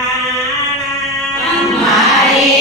ટાણા અમારે